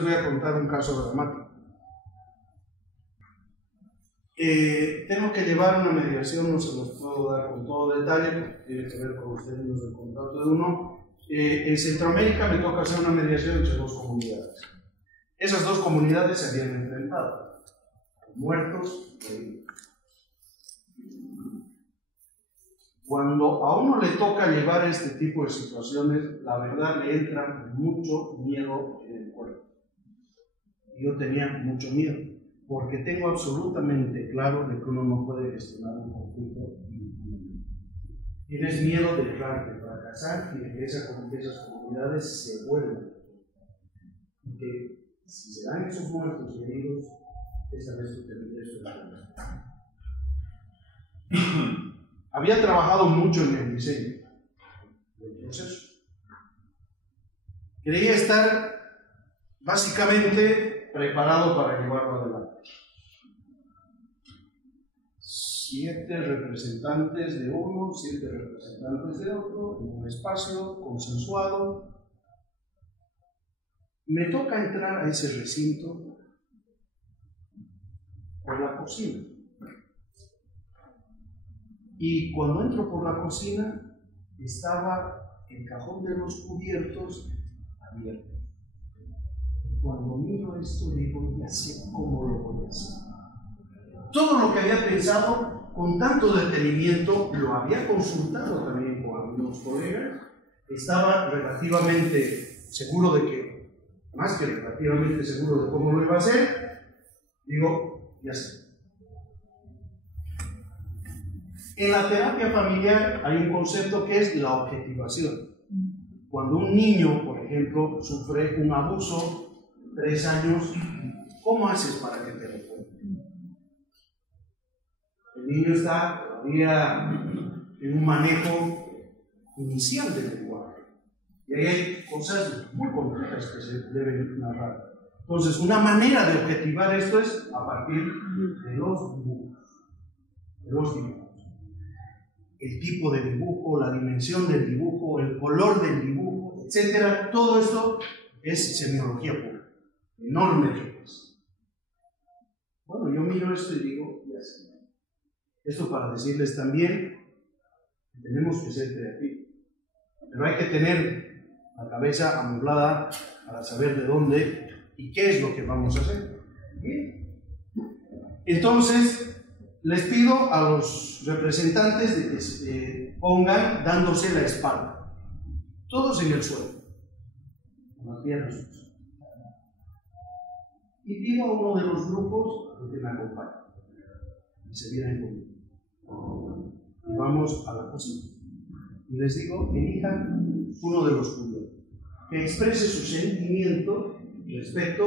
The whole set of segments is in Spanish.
les voy a contar un caso dramático. Tengo que llevar una mediación, no se los puedo dar con todo detalle, porque tiene que ver con los términos del contrato de uno. En Centroamérica me toca hacer una mediación entre dos comunidades. Esas dos comunidades se habían enfrentado, muertos y heridos. Cuando a uno le toca llevar este tipo de situaciones, la verdad le entra mucho miedo en el cuerpo. Yo tenía mucho miedo, porque tengo absolutamente claro de que uno no puede gestionar un conflicto. Tienes miedo de fracasar y de que esas comunidades se vuelvan. Porque si se dan esos muertos y heridos, esta vez tú tendrías que Había trabajado mucho en el diseño del proceso. Creía estar básicamente preparado para llevarlo adelante. 7 representantes de uno, 7 representantes de otro, en un espacio consensuado. Me toca entrar a ese recinto por la cocina. Y cuando entro por la cocina, estaba el cajón de los cubiertos abierto. Cuando miro esto, digo, ya sé cómo lo voy a hacer. Todo lo que había pensado con tanto detenimiento, lo había consultado también con algunos colegas, estaba relativamente seguro de que, más que relativamente seguro de cómo lo iba a hacer, digo, ya sé. En la terapia familiar hay un concepto que es la objetivación. Cuando un niño, por ejemplo, sufre un abuso, 3 años, ¿cómo haces para que te lo cuenten? El niño está todavía en un manejo inicial del lenguaje. Y ahí hay cosas muy complejas que se deben narrar. Entonces, una manera de objetivar esto es a partir de los dibujos. El tipo de dibujo, la dimensión del dibujo, el color del dibujo, etc. Todo esto es semiología pura, enorme riqueza. Bueno, yo miro esto y digo, ya sé. Esto para decirles también que tenemos que ser creativos, pero hay que tener la cabeza amueblada para saber de dónde y qué es lo que vamos a hacer. ¿Bien? Entonces, les pido a los representantes de que se pongan dándose la espalda, todos en el suelo, con las piernas. Y pido a uno de los grupos que me acompañe y se vienen conmigo. Y vamos a la cocina. Y les digo, elijan uno de los cubiertos que exprese su sentimiento respecto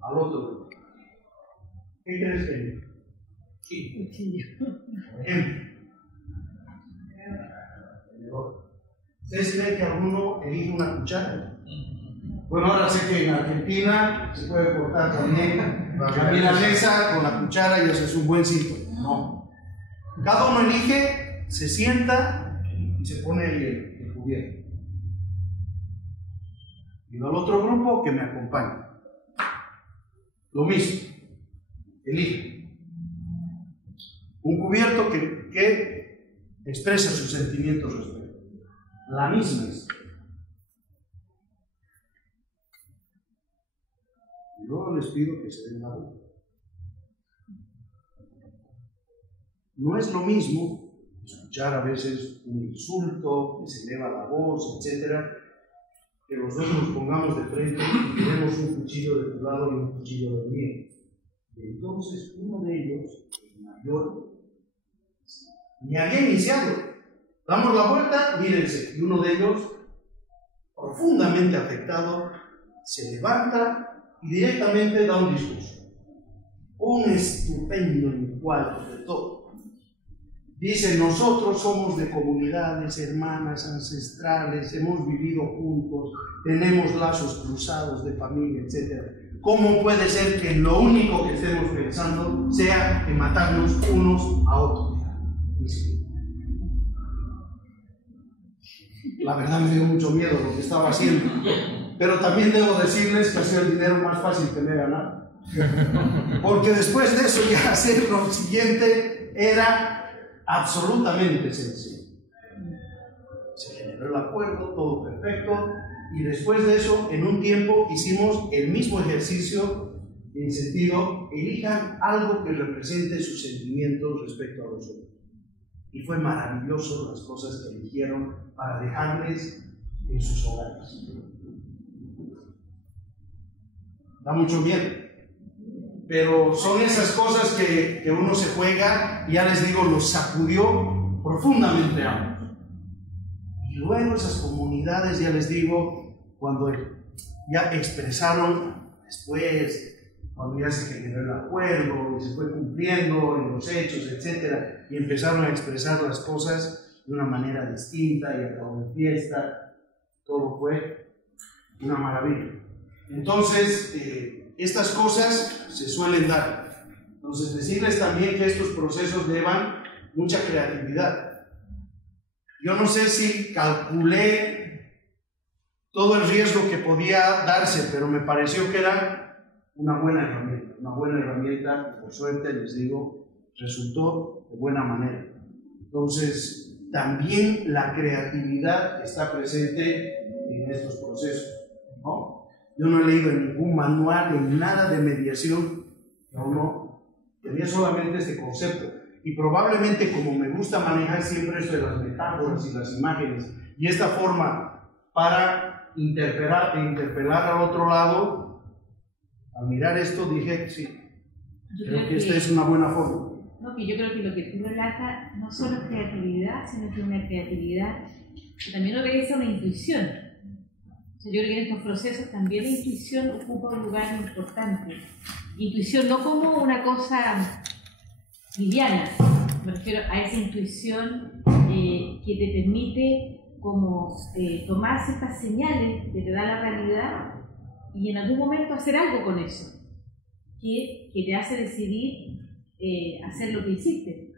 al otro grupo. ¿Qué crees que es? Por ejemplo, ¿ustedes creen que alguno elige una cuchara? Bueno, ahora sé que en Argentina se puede cortar también la milanesa con la cuchara y eso es un buen síntoma. No. Cada uno elige, se sienta y se pone el cubierto. Y al otro grupo que me acompañe. Lo mismo. Elige un cubierto que expresa sus sentimientos respecto. La misma es. Y luego les pido que se den la vuelta. No es lo mismo escuchar a veces un insulto, que se eleva la voz, etc., que los dos nos pongamos de frente y tenemos un cuchillo de tu lado y un cuchillo del mío. Y entonces uno de ellos, el mayor, ni había iniciado. Damos la vuelta, mírense, y uno de ellos, profundamente afectado, se levanta y directamente da un discurso. Un estupendo encuadre de todo. Dice, nosotros somos de comunidades hermanas, ancestrales, hemos vivido juntos, tenemos lazos cruzados de familia, etc. ¿Cómo puede ser que lo único que estemos pensando sea en matarnos unos a otros? La verdad me dio mucho miedo lo que estaba haciendo. pero también debo decirles que ha sido el dinero más fácil que me he ganado. Porque después de eso ya hacer lo siguiente era absolutamente sencillo. Se generó el acuerdo, todo perfecto, y después de eso, en un tiempo, hicimos el mismo ejercicio en sentido, elijan algo que represente sus sentimientos respecto a los otros. Y fue maravilloso las cosas que eligieron para dejarles en sus hogares. Da mucho miedo, pero son esas cosas que uno se juega, y ya les digo, los sacudió profundamente a ambos. Y luego esas comunidades, ya les digo, cuando ya expresaron después, cuando ya se generó el acuerdo y se fue cumpliendo en los hechos, etc., y empezaron a expresar las cosas de una manera distinta y acabó en fiesta, todo fue una maravilla. Entonces, estas cosas se suelen dar. Entonces, decirles también que estos procesos llevan mucha creatividad. Yo no sé si calculé todo el riesgo que podía darse, pero me pareció que era una buena herramienta, por suerte les digo, resultó de buena manera. Entonces, también la creatividad está presente en estos procesos, ¿no? Yo no he leído en ningún manual, en nada de mediación, no, tenía solamente este concepto. Y probablemente, como me gusta manejar siempre esto de las metáforas y las imágenes, y esta forma para interpelar al otro lado, al mirar esto dije, sí, creo que esta es una buena forma. No, que yo creo que lo que tú relatas no solo es creatividad, sino que es una creatividad que también obedece a una intuición. O sea, yo creo que en estos procesos también la intuición ocupa un lugar importante. Intuición no como una cosa liviana, me refiero a esa intuición que te permite como tomar ciertas señales que te da la realidad y en algún momento hacer algo con eso, que te hace decidir hacer lo que hiciste.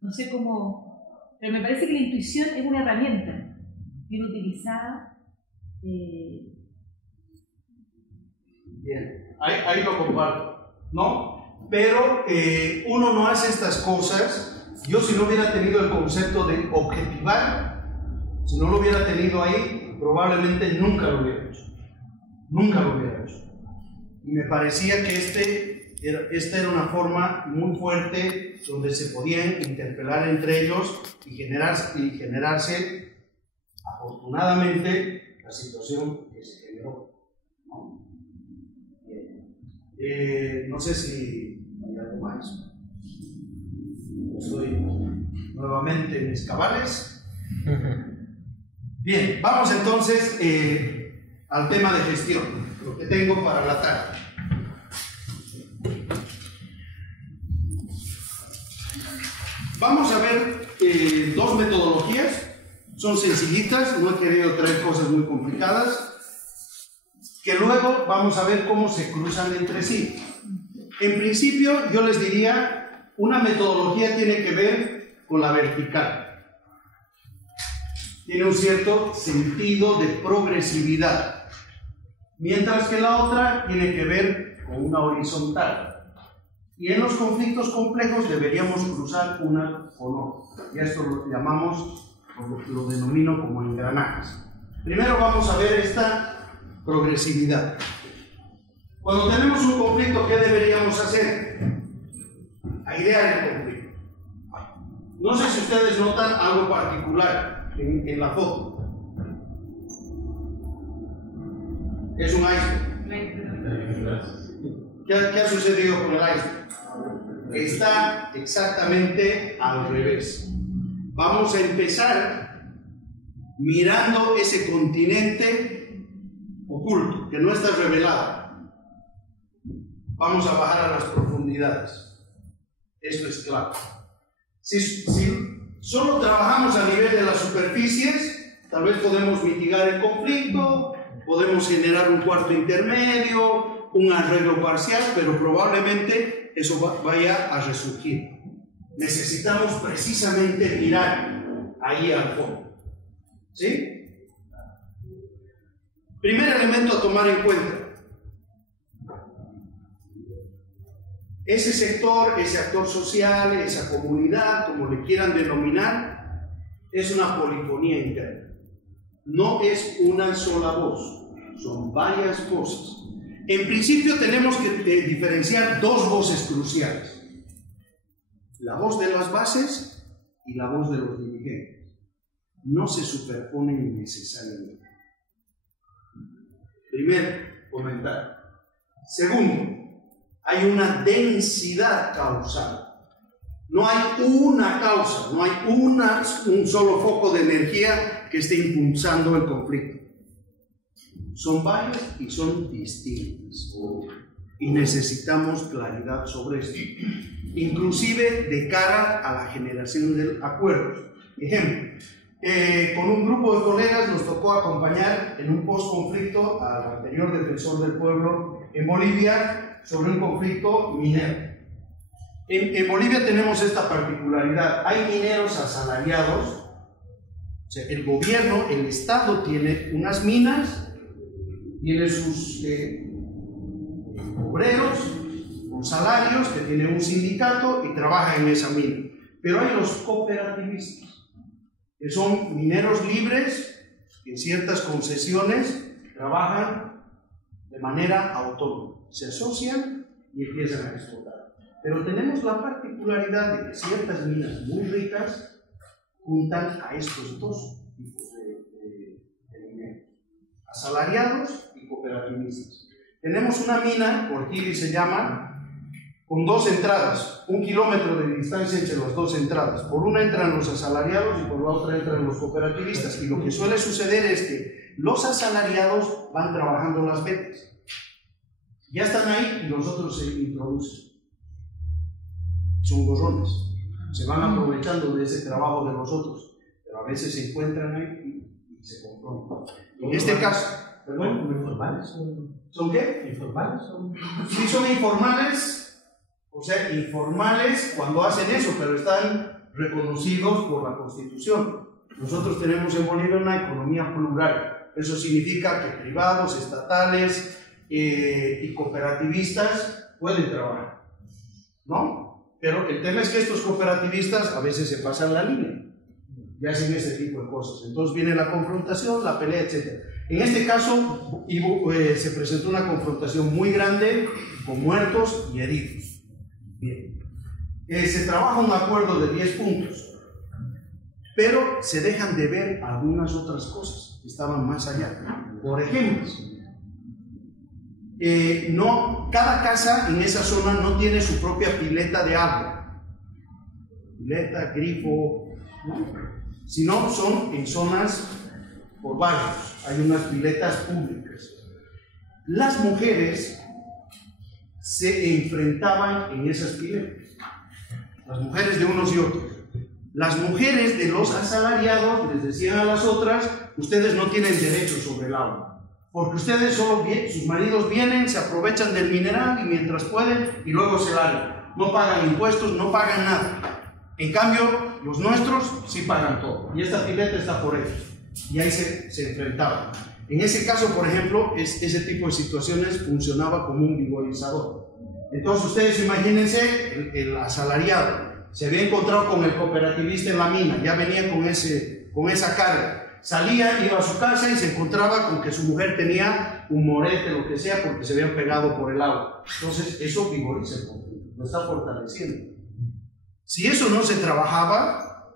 No sé cómo, pero me parece que la intuición es una herramienta bien utilizada. Bien, ahí lo comparto, ¿no? Pero uno no hace estas cosas. Yo, si no hubiera tenido el concepto de objetivar, si no lo hubiera tenido ahí, probablemente nunca lo hubiera hecho. Nunca lo hubiera hecho. Y me parecía que esta era una forma muy fuerte donde se podían interpelar entre ellos y generarse, afortunadamente, la situación que se generó, ¿no? No sé si hay algo más. Estoy nuevamente en mis cabales. Bien, vamos entonces al tema de gestión, lo que tengo para la tarde. Vamos a ver dos metodologías, son sencillitas, no he querido traer cosas muy complicadas, que luego vamos a ver cómo se cruzan entre sí. En principio, yo les diría, una metodología tiene que ver con la vertical. Tiene un cierto sentido de progresividad, mientras que la otra tiene que ver con una horizontal. Y en los conflictos complejos deberíamos cruzar una con otra. Y esto lo llamamos, lo denomino como engranajes. Primero vamos a ver esta progresividad. Cuando tenemos un conflicto, ¿qué deberíamos hacer? Airear el conflicto. No sé si ustedes notan algo particular en la foto. Es un iceberg. ¿Qué ha sucedido con el iceberg? Está exactamente al revés. Vamos a empezar mirando ese continente oculto, que no está revelado. Vamos a bajar a las profundidades. Esto es clave. Si solo trabajamos a nivel de las superficies, tal vez podemos mitigar el conflicto, podemos generar un cuarto intermedio, un arreglo parcial, pero probablemente eso vaya a resurgir. Necesitamos precisamente mirar ahí al fondo. ¿Sí? Primer elemento a tomar en cuenta. Ese sector, ese actor social, esa comunidad, como le quieran denominar, es una polifonía interna. No es una sola voz, son varias voces. En principio tenemos que diferenciar dos voces cruciales. La voz de las bases y la voz de los dirigentes. No se superponen necesariamente. Primer comentario. Segundo, hay una densidad causal. No hay una causa, no hay un solo foco de energía que esté impulsando el conflicto. Son varias y son distintas. Y necesitamos claridad sobre esto. Inclusive de cara a la generación de acuerdos. Ejemplo, con un grupo de colegas nos tocó acompañar en un post-conflicto al anterior defensor del pueblo en Bolivia sobre un conflicto minero. En Bolivia tenemos esta particularidad, hay mineros asalariados, o sea, el gobierno, el Estado tiene unas minas, tiene sus obreros con salarios, que tienen un sindicato y trabajan en esa mina. Pero hay los cooperativistas, que son mineros libres, que en ciertas concesiones trabajan de manera autónoma, se asocian y empiezan a explotar. Pero tenemos la particularidad de que ciertas minas muy ricas juntan a estos dos tipos de mineros, asalariados y cooperativistas. Tenemos una mina, Orquídea se llama, con dos entradas, 1 kilómetro de distancia entre las dos entradas. Por una entran los asalariados y por la otra entran los cooperativistas. Y lo que suele suceder es que los asalariados van trabajando las vetas. Ya están ahí y los otros se introducen. Son gorrones. Se van aprovechando de ese trabajo de los otros. Pero a veces se encuentran ahí y se confrontan. En este caso, ¿Perdón? ¿Informales? ¿son qué? ¿Informales? Sí, son informales. O sea, informales cuando hacen eso, pero están reconocidos por la Constitución. Nosotros tenemos en Bolivia una economía plural. Eso significa que privados, estatales y cooperativistas pueden trabajar, ¿no? Pero el tema es que estos cooperativistas a veces se pasan la línea y hacen ese tipo de cosas. Entonces viene la confrontación, la pelea, etc. En este caso se presentó una confrontación muy grande con muertos y heridos. Bien. Se trabaja un acuerdo de 10 puntos, pero se dejan de ver algunas otras cosas que estaban más allá. Por ejemplo, cada casa en esa zona no tiene su propia pileta de agua, pileta, grifo, ¿no? Sino son en zonas por barrios, hay unas piletas públicas. Las mujeres se enfrentaban en esas piletas, las mujeres de unos y otros. Las mujeres de los asalariados les decían a las otras: ustedes no tienen derecho sobre el agua, porque ustedes solo sus maridos vienen, se aprovechan del mineral y mientras pueden y luego se largan. No pagan impuestos, no pagan nada. En cambio, los nuestros sí pagan todo. Y esta pileta está por ellos. Y ahí se enfrentaban. En ese caso, por ejemplo, ese tipo de situaciones funcionaba como un vigorizador. Entonces, ustedes imagínense, el asalariado se había encontrado con el cooperativista en la mina, ya venía con esa carga. Salía, iba a su casa y se encontraba con que su mujer tenía un morete, lo que sea, porque se habían pegado por el agua. Entonces, eso vigoriza el conflicto, lo está fortaleciendo. Si eso no se trabajaba,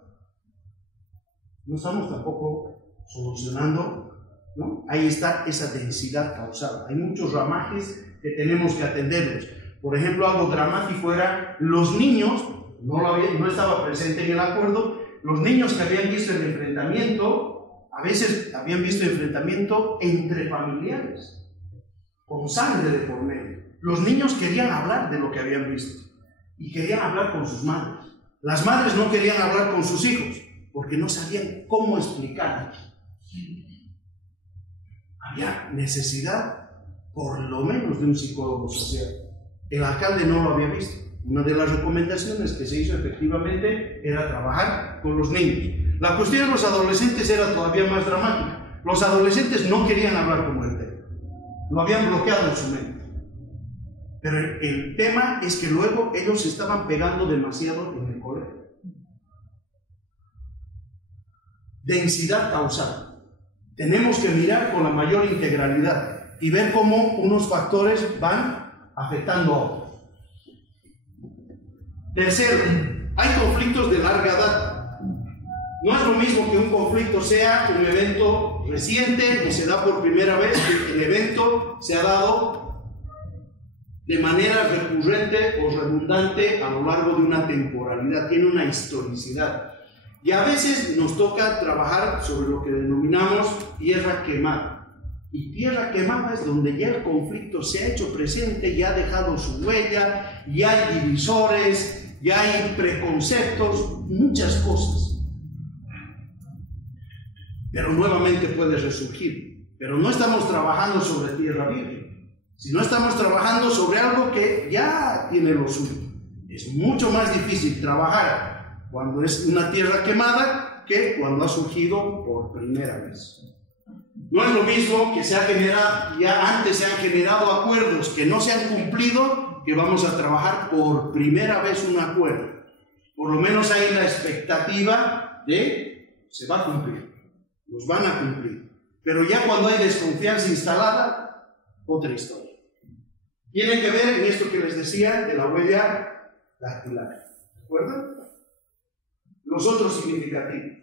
no estamos tampoco solucionando, ¿no? Ahí está esa densidad causal. Hay muchos ramajes que tenemos que atenderlos. Por ejemplo, algo dramático era los niños, no estaba presente en el acuerdo, los niños que habían visto el enfrentamiento, a veces habían visto enfrentamiento entre familiares, con sangre de por medio. Los niños querían hablar de lo que habían visto y querían hablar con sus madres. Las madres no querían hablar con sus hijos porque no sabían cómo explicar. Había necesidad, por lo menos, de un psicólogo social. El alcalde no lo había visto. Una de las recomendaciones que se hizo efectivamente era trabajar con los niños. La cuestión de los adolescentes era todavía más dramática. Los adolescentes no querían hablar como el tema. Lo habían bloqueado en su mente. Pero el tema es que luego ellos se estaban pegando demasiado en el colegio. Densidad causal. Tenemos que mirar con la mayor integralidad y ver cómo unos factores van afectando a otros. Tercero, hay conflictos de larga data. No es lo mismo que un conflicto sea un evento reciente y se da por primera vez, que el evento se ha dado de manera recurrente o redundante a lo largo de una temporalidad, tiene una historicidad. Y a veces nos toca trabajar sobre lo que denominamos tierra quemada. Y tierra quemada es donde ya el conflicto se ha hecho presente, ya ha dejado su huella, ya hay divisores, ya hay preconceptos, muchas cosas. Pero nuevamente puede resurgir. Pero no estamos trabajando sobre tierra virgen, sino estamos trabajando sobre algo que ya tiene lo suyo. Es mucho más difícil trabajar cuando es una tierra quemada que cuando ha surgido por primera vez. No es lo mismo que se ha generado, ya antes se han generado acuerdos que no se han cumplido, que vamos a trabajar por primera vez un acuerdo. Por lo menos hay la expectativa de se va a cumplir. Los van a cumplir. Pero ya cuando hay desconfianza instalada, otra historia. Tiene que ver en esto que les decía de la huella dactilar. ¿De acuerdo? Los otros significativos.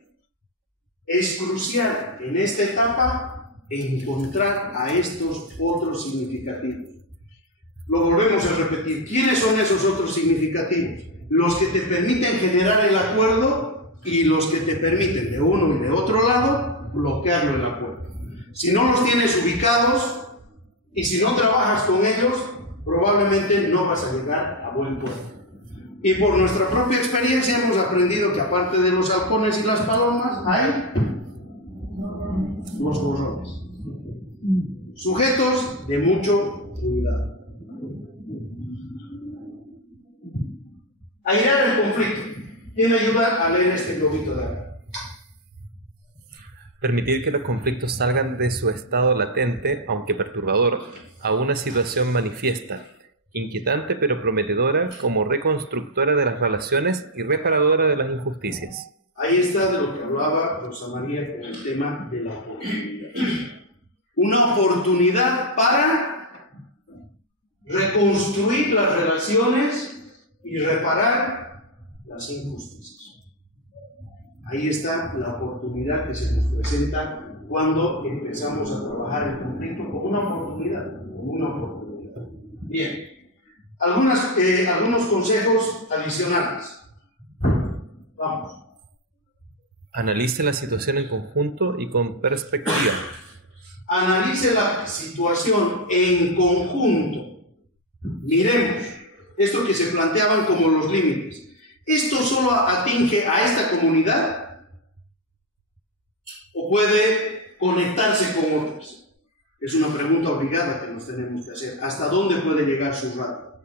Es crucial en esta etapa encontrar a estos otros significativos. Lo volvemos a repetir. ¿Quiénes son esos otros significativos? Los que te permiten generar el acuerdo y los que te permiten de uno y de otro lado bloquearlo el acuerdo. Si no los tienes ubicados y si no trabajas con ellos, probablemente no vas a llegar a buen puerto. Y por nuestra propia experiencia hemos aprendido que aparte de los halcones y las palomas, hay los gorrones. Sujetos de mucho cuidado. Airear el conflicto. ¿Quién me ayuda a leer este globito de acá? Permitir que los conflictos salgan de su estado latente, aunque perturbador, a una situación manifiesta, inquietante pero prometedora como reconstructora de las relaciones y reparadora de las injusticias. Ahí está de lo que hablaba Rosa María con el tema de la oportunidad. Una oportunidad para reconstruir las relaciones y reparar las injusticias. Ahí está la oportunidad que se nos presenta cuando empezamos a trabajar el conflicto como una oportunidad. Bien, algunos consejos adicionales. Vamos. Analice la situación en conjunto y con perspectiva. Analice la situación en conjunto. Miremos esto que se planteaban como los límites. ¿Esto solo atinge a esta comunidad o puede conectarse con otras? Es una pregunta obligada que nos tenemos que hacer. ¿Hasta dónde puede llegar su radio?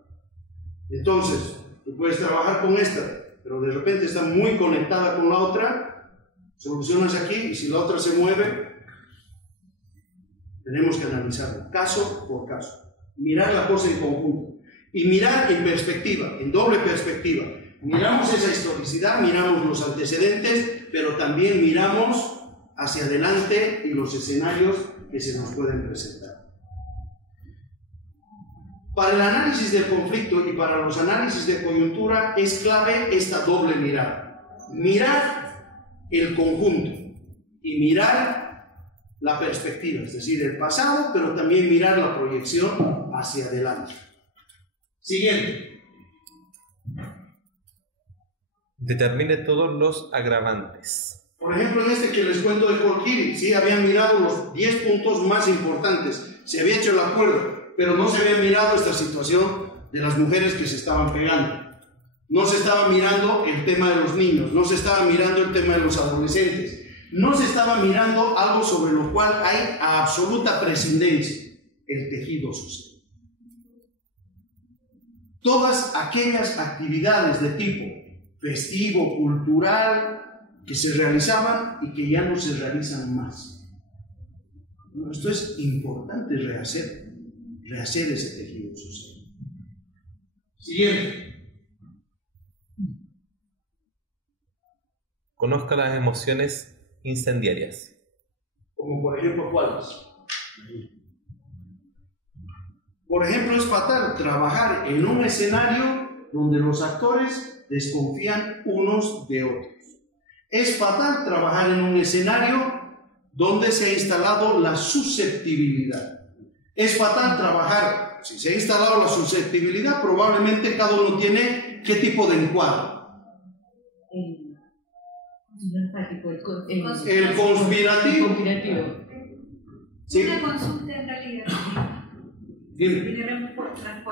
Entonces, tú puedes trabajar con esta, pero de repente está muy conectada con la otra, solucionas aquí y si la otra se mueve, tenemos que analizarlo caso por caso. Mirar la cosa en conjunto y mirar en perspectiva, en doble perspectiva. Miramos esa historicidad, miramos los antecedentes, pero también miramos hacia adelante y los escenarios que se nos pueden presentar. Para el análisis del conflicto y para los análisis de coyuntura es clave esta doble mirada. Mirar el conjunto y mirar la perspectiva, es decir, el pasado, pero también mirar la proyección hacia adelante. Siguiente. Determine todos los agravantes. Por ejemplo, en este que les cuento de Colquiri, sí, habían mirado los 10 puntos más importantes, se había hecho el acuerdo, pero no se había mirado esta situación de las mujeres que se estaban pegando. No se estaba mirando el tema de los niños, no se estaba mirando el tema de los adolescentes, no se estaba mirando algo sobre lo cual hay absoluta prescindencia, el tejido social. Todas aquellas actividades de tipo festivo, cultural, que se realizaban y que ya no se realizan más. Esto es importante rehacer. rehacer ese tejido social. Siguiente. Conozca las emociones incendiarias. Como por ejemplo, ¿cuáles? Por ejemplo, es fatal trabajar en un escenario donde los actores desconfían unos de otros. Es fatal trabajar en un escenario donde se ha instalado la susceptibilidad. Es fatal trabajar, si se ha instalado la susceptibilidad, probablemente cada uno tiene qué tipo de encuadre. El conspirativo. Sí. Una consulta en realidad. Tiene respuesta.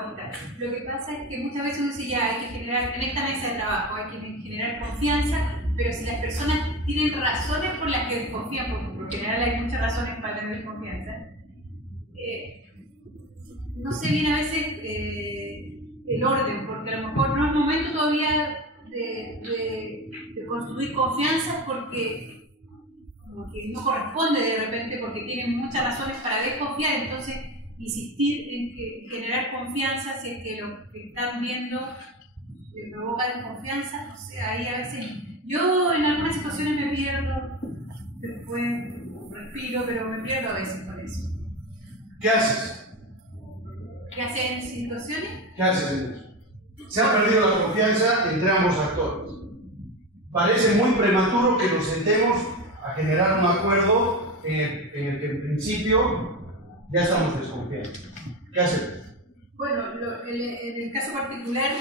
Lo que pasa es que muchas veces uno dice ya hay que generar, en esta mesa de trabajo hay que generar confianza, pero si las personas tienen razones por las que desconfían, porque por general hay muchas razones para tener confianza, no sé bien a veces el orden, porque a lo mejor no es momento todavía de construir confianza porque como que no corresponde de repente, porque tienen muchas razones para desconfiar. Entonces insistir en que generar confianza, si es que lo que están viendo provoca desconfianza, o sea, ahí a veces yo en algunas situaciones me pierdo, después respiro, pero me pierdo a veces con eso. ¿Qué haces? ¿Qué haces en situaciones? ¿Qué haces en eso? Se ha perdido la confianza entre ambos actores. Parece muy prematuro que nos sentemos a generar un acuerdo en el que en principio ya estamos desconfiando. ¿Qué hacemos? Bueno, en el caso particular,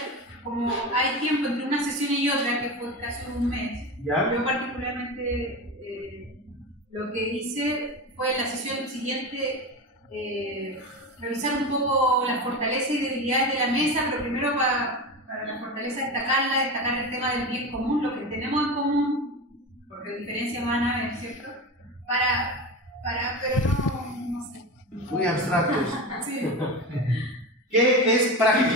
como hay tiempo entre una sesión y otra, que fue casi un mes, ¿ya? Yo particularmente lo que hice fue en la sesión siguiente revisar un poco las fortalezas y debilidades de la mesa, pero primero para la fortaleza destacar el tema del bien común, lo que tenemos en común, porque diferencias van a haber, ¿cierto? Pero no sé. Muy abstracto. Sí. ¿Qué es práctico?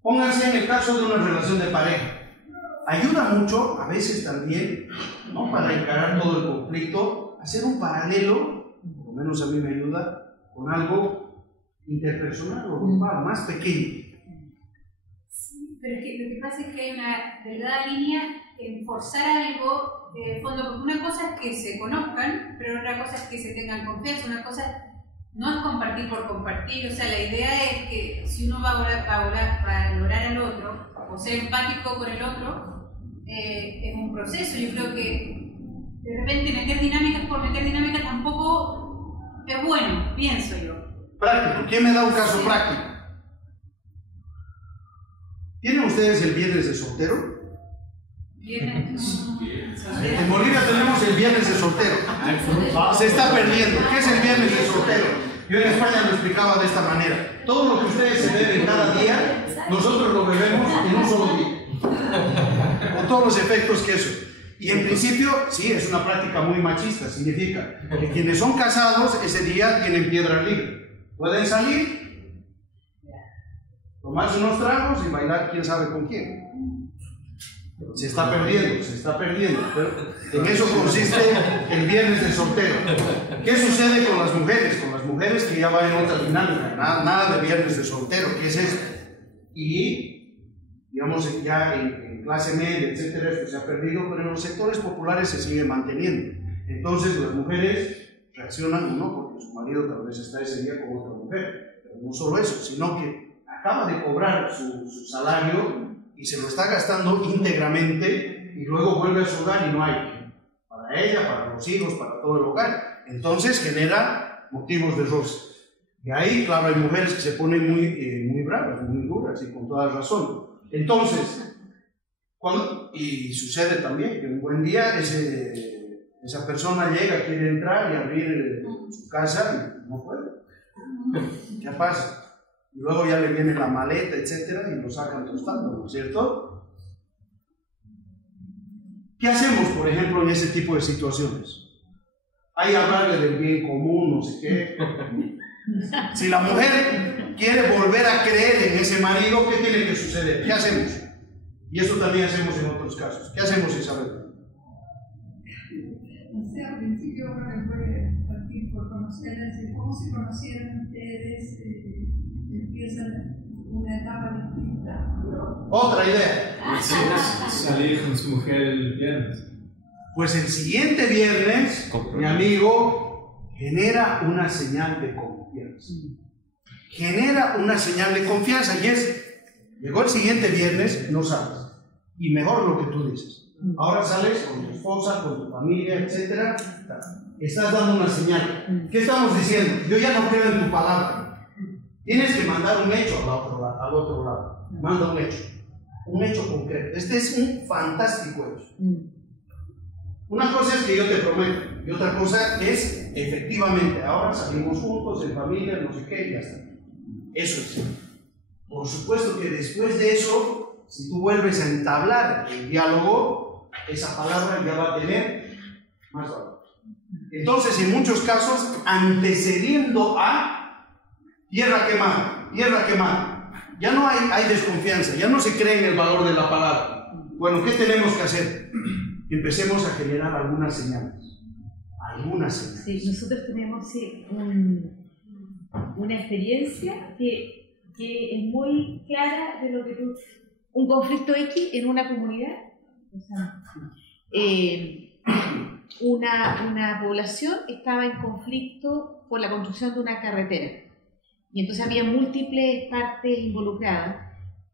Pónganse en el caso de una relación de pareja. Ayuda mucho, a veces también, ¿no?, para encarar todo el conflicto, hacer un paralelo, por lo menos a mí me ayuda, con algo interpersonal o grupal, más pequeño. Sí, pero es que lo que pasa es que hay una delgada línea en forzar algo de fondo, porque una cosa es que se conozcan, pero otra cosa es que se tengan confianza. Una cosa no es compartir por compartir, o sea, la idea es que si uno va a valorar al otro o ser empático con el otro, es un proceso. Yo creo que de repente meter dinámicas por meter dinámicas tampoco es bueno, pienso yo. Práctico. ¿Quién me da un caso práctico? ¿Tienen ustedes el viernes de soltero? En Bolivia tenemos el viernes de soltero. Se está perdiendo. ¿Qué es el viernes de soltero? Yo en España lo explicaba de esta manera. Todo lo que ustedes se beben cada día, nosotros lo bebemos en un solo día. Con todos los efectos que eso. Y en principio, sí, es una práctica muy machista. Significa que quienes son casados ese día tienen piedra libre. Pueden salir, tomarse unos tragos y bailar quién sabe con quién. Se está perdiendo. Pero en eso consiste el viernes de soltero. ¿Qué sucede con las mujeres? Con las mujeres que ya van en otra dinámica. Nada de viernes de soltero. ¿Qué es esto? Y, digamos, ya en clase media, etcétera, esto se ha perdido, pero en los sectores populares se sigue manteniendo. Entonces las mujeres reaccionan, no porque su marido tal vez está ese día con otra mujer, pero no solo eso, sino que acaba de cobrar su salario y se lo está gastando íntegramente y luego vuelve a su hogar y no hay para ella, para los hijos, para todo el hogar. Entonces genera motivos de roce. Y ahí, claro, hay mujeres que se ponen muy bravas, muy duras y con toda razón. Entonces, y sucede también que un buen día esa persona llega, quiere entrar y abrir su casa y no puede. ¿Qué pasa? Y luego ya le viene la maleta, etcétera, y lo sacan tostando, ¿no es cierto? ¿Qué hacemos, por ejemplo, en ese tipo de situaciones? Hay hablarle del bien común, no sé qué. Si la mujer quiere volver a creer en ese marido, ¿qué tiene que suceder? ¿Qué hacemos? Y eso también hacemos en otros casos. ¿Qué hacemos, Isabel? Sí, al principio me fue partir por conocerlas, cómo se conocieron ustedes, empiezan una etapa distinta. Otra idea. Salir con su mujer el viernes. Pues el siguiente viernes, mi amigo, genera una señal de confianza. Genera una señal de confianza y llegó el siguiente viernes, no sales. Y mejor lo que tú dices. Ahora sales con tu esposa, con tu familia, etc. Estás dando una señal. ¿Qué estamos diciendo? Yo ya no creo en tu palabra. Tienes que mandar un hecho al otro lado. Manda un hecho concreto. Este es un fantástico hecho. Una cosa es que yo te prometo, y otra cosa es, efectivamente, ahora salimos juntos, en familia, no sé qué, y ya está. Eso es. Por supuesto que después de eso, si tú vuelves a entablar el diálogo, esa palabra ya va a tener más valor. Entonces, en muchos casos, antecediendo a tierra quemada, ya no hay desconfianza, ya no se cree en el valor de la palabra. Bueno, ¿qué tenemos que hacer? Empecemos a generar algunas señales. Sí, nosotros tenemos una experiencia que es muy clara de lo que tú... Un conflicto X en una comunidad, o sea, una población estaba en conflicto por la construcción de una carretera. Y entonces había múltiples partes involucradas.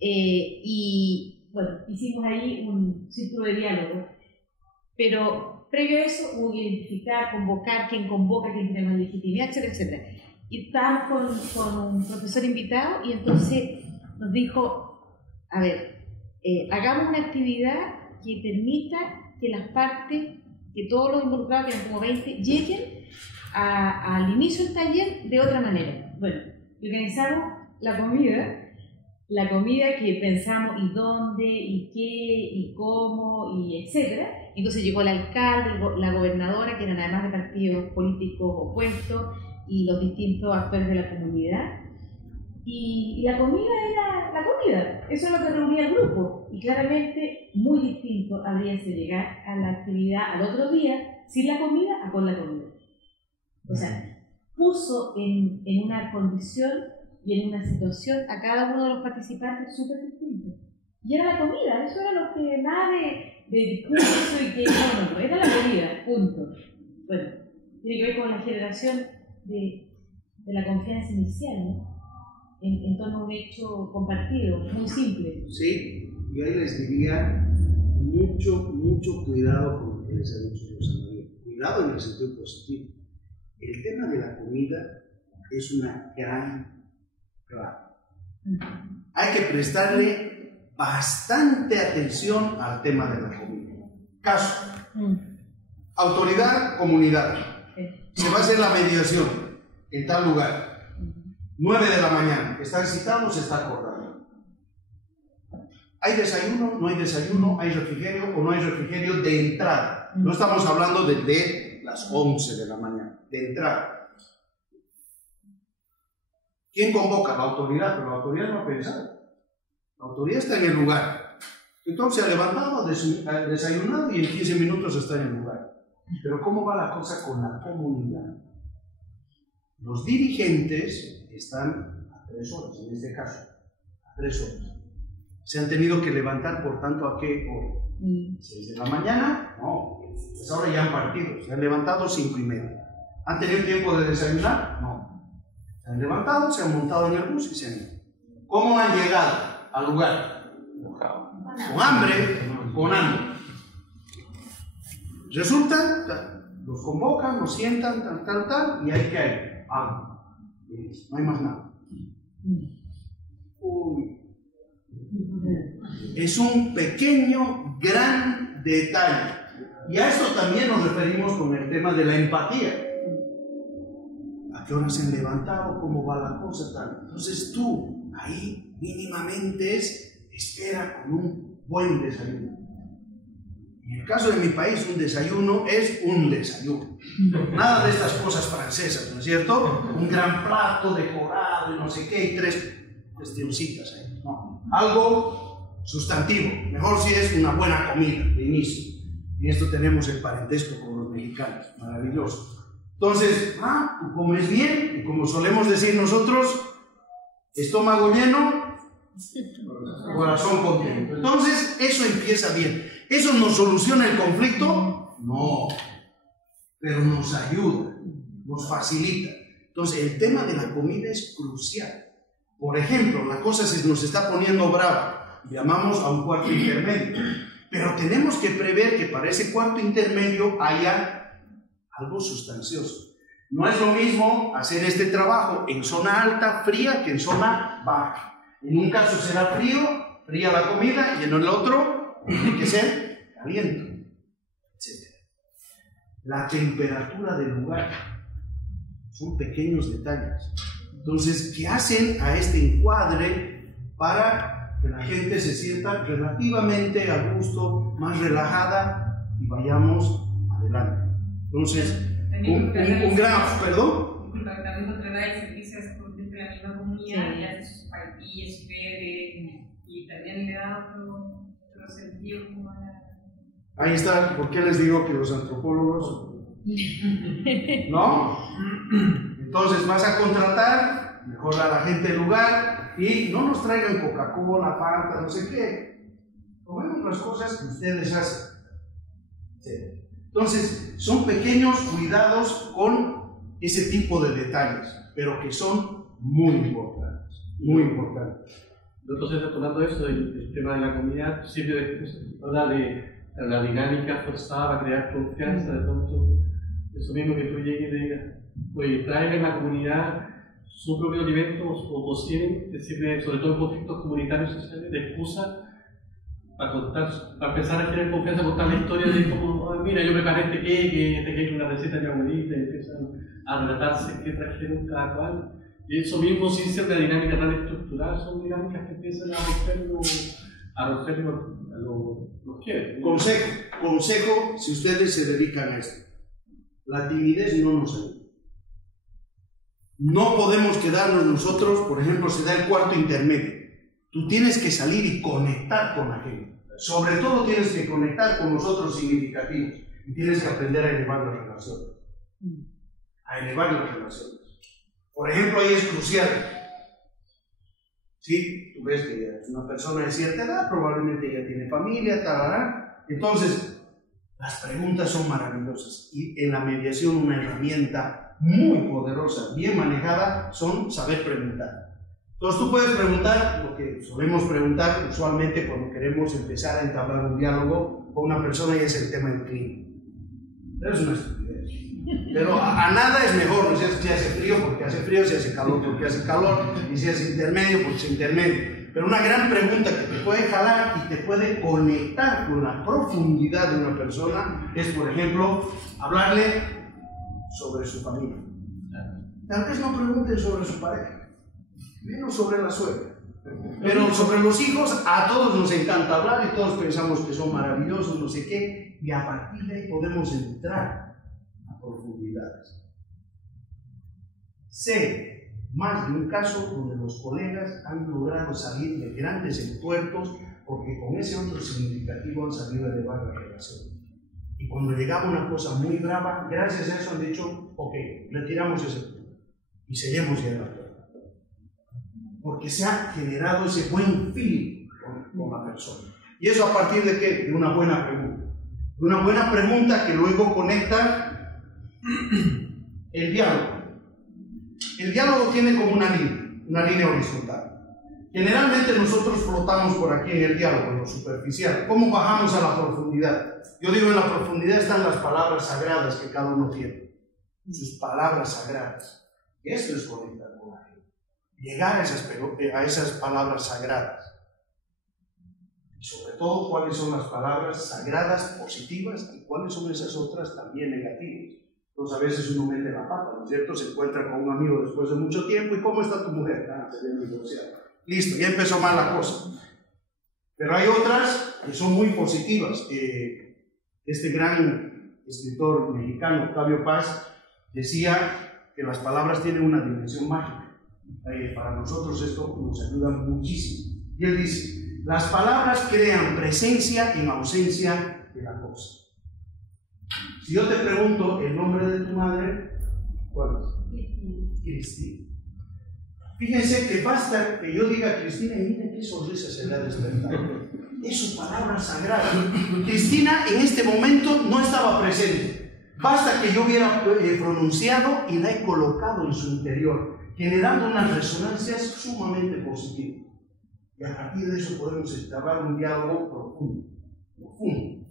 Y bueno, hicimos ahí un círculo de diálogo. Pero previo a eso hubo que identificar, convocar, quién convoca, quién tiene más legitimidad, etcétera, etcétera. Y estábamos con un profesor invitado y entonces nos dijo, a ver, hagamos una actividad que permita que las partes, que todos los involucrados, que eran como 20, lleguen al inicio del taller de otra manera. Bueno, organizamos la comida que pensamos y dónde, y qué, y cómo, y etcétera. Entonces llegó el alcalde, la gobernadora, que eran además de partidos políticos opuestos, y los distintos actores de la comunidad. Y la comida era la comida, eso es lo que reunía el grupo. Y claramente muy distinto habría sido llegar a la actividad al otro día sin la comida a con la comida. O sea, puso en una condición y en una situación a cada uno de los participantes súper distintos. Y era la comida, eso era lo que nada de discurso y que no, era la comida, punto. Bueno, tiene que ver con la generación de la confianza inicial, ¿no? En torno a un hecho compartido, muy simple. Sí, yo ahí les diría mucho cuidado con lo que les ha dicho Rosa María. Cuidado en el sentido positivo. El tema de la comida es una gran clave. Hay que prestarle bastante atención al tema de la comida. Caso, autoridad, comunidad. Se va a hacer la mediación en tal lugar. 9 de la mañana. ¿Están citados? Está acordado. ¿Hay desayuno? ¿No hay desayuno? ¿Hay refrigerio o no hay refrigerio de entrada? No estamos hablando de las 11 de la mañana, de entrada. ¿Quién convoca? La autoridad, pero la autoridad no ha pensado. La autoridad está en el lugar. Entonces ha levantado, ha desayunado y en 15 minutos está en el lugar. Pero ¿cómo va la cosa con la comunidad? Los dirigentes están a 3 horas, en este caso, a 3 horas. Se han tenido que levantar, por tanto, ¿a qué hora? 6 de la mañana, no, pues ahora ya han partido, se han levantado 5:30. ¿Han tenido tiempo de desayunar? No. Se han levantado, se han montado en el bus y se han ido. ¿Cómo han llegado al lugar? Con hambre, con hambre. Resulta, los convocan, los sientan, tal, y hay que hay algo. No hay más nada. Es un pequeño, gran detalle. Y a esto también nos referimos con el tema de la empatía. ¿A qué hora se han levantado? ¿Cómo va la cosa? Tal. Entonces tú, ahí mínimamente espera con un buen desayuno. En el caso de mi país, un desayuno es un desayuno. Nada de estas cosas francesas, ¿no es cierto? Un gran plato decorado y no sé qué, y 3 cuestioncitas ahí. No. Algo sustantivo. Mejor si es una buena comida de inicio. Y esto tenemos el parentesco con los mexicanos, maravilloso. Entonces, tú comes bien, y como solemos decir nosotros, estómago lleno, corazón contento. Entonces, eso empieza bien. ¿Eso nos soluciona el conflicto? No, pero nos ayuda, nos facilita. Entonces, el tema de la comida es crucial. Por ejemplo, la cosa se nos está poniendo brava, llamamos a un cuarto intermedio, pero tenemos que prever que para ese cuarto intermedio haya algo sustancioso. No es lo mismo hacer este trabajo en zona alta, fría, que en zona baja. En un caso será fría la comida, y en el otro tiene que ser caliente, etc. La temperatura del lugar son pequeños detalles. Entonces, ¿qué hacen a este encuadre para que la gente se sienta relativamente a gusto, más relajada y vayamos adelante? Entonces, un gran... ¿Perdón? Disculpa, también contratar servicios dentro de la misma comunidad, y hace sus partillas, sus bebés, y también le da otro sentido como a la... Ahí está, ¿por qué les digo que los antropólogos? ¿No? Entonces vas a contratar, mejor a la gente del lugar, y no nos traigan Coca-Cola, Fanta, no sé qué. Comemos las cosas que ustedes hacen. Sí. Entonces, son pequeños cuidados con ese tipo de detalles, pero que son muy importantes, muy importantes. Entonces, retomando eso, el tema de la comida, siempre habla de la dinámica forzada para crear confianza. De pronto, eso mismo que tú llegues y digas, pues traen en la comunidad su propio alimento o cocinen, que sirve, sobre todo en conflictos comunitarios sociales, de excusa para contar, para empezar a generar confianza, contar la historia de cómo, mira, yo preparé este queque es una receta de mi abuelita, y empiezan a relatarse qué trajeron cada cual. Y eso mismo, sin ser de dinámica tan estructural, son dinámicas que empiezan a romper los quiebres. Consejo, si ustedes se dedican a esto, la timidez no nos ayuda. No podemos quedarnos nosotros, por ejemplo, se da el cuarto intermedio. Tú tienes que salir y conectar con la gente. Sobre todo tienes que conectar con los otros significativos. Y tienes que aprender a elevar las relaciones. A elevar las relaciones. Por ejemplo, ahí es crucial. Sí, tú ves que es una persona de cierta edad, probablemente ya tiene familia, talará. Entonces, las preguntas son maravillosas. Y en la mediación una herramienta muy poderosa, bien manejada, son saber preguntar. Entonces tú puedes preguntar lo que solemos preguntar usualmente cuando queremos empezar a entablar un diálogo con una persona, y es el tema del clima. Pero es una estupidez. Pero a nada es mejor, no sé si hace frío porque hace frío, si hace calor porque hace calor, y si hace intermedio porque es intermedio. Pero una gran pregunta que te puede jalar y te puede conectar con la profundidad de una persona es, por ejemplo, hablarle sobre su familia. Tal vez no pregunten sobre su pareja, menos sobre la suegra. Pero sobre los hijos a todos nos encanta hablar y todos pensamos que son maravillosos, no sé qué, y a partir de ahí podemos entrar a profundidades. Sé más de un caso donde los colegas han logrado salir de grandes entuertos porque con ese otro significativo han sabido elevar la relación. Y cuando llegaba una cosa muy brava, gracias a eso han dicho, ok, retiramos ese punto y seguimos ya en la puerta. Porque se ha generado ese buen feeling con la persona. ¿Y eso a partir de qué? De una buena pregunta. De una buena pregunta que luego conecta el diálogo. El diálogo tiene como una línea horizontal. Generalmente nosotros flotamos por aquí en el diálogo, en lo superficial. ¿Cómo bajamos a la profundidad? Yo digo, en la profundidad están las palabras sagradas que cada uno tiene. Sus palabras sagradas. Y esto es conectar con la gente. Llegar a esas palabras sagradas. Y sobre todo, cuáles son las palabras sagradas positivas y cuáles son esas otras también negativas. Entonces a veces uno mete la pata, ¿no es cierto? Se encuentra con un amigo después de mucho tiempo y ¿cómo está tu mujer? Ah, se viene divorciada. Listo, ya empezó mal la cosa. Pero hay otras que son muy positivas. Este gran escritor mexicano, Octavio Paz, decía que las palabras tienen una dimensión mágica. Para nosotros esto nos ayuda muchísimo. Y él dice, las palabras crean presencia en ausencia de la cosa. Si yo te pregunto el nombre de tu madre, ¿cuál es? Cristina. Fíjense que basta que yo diga Cristina y miren qué sonrisa se le ha despertado. Es su palabra sagrada. Cristina en este momento no estaba presente. Basta que yo hubiera pronunciado y la he colocado en su interior, generando unas resonancias sumamente positivas. Y a partir de eso podemos entablar un diálogo profundo.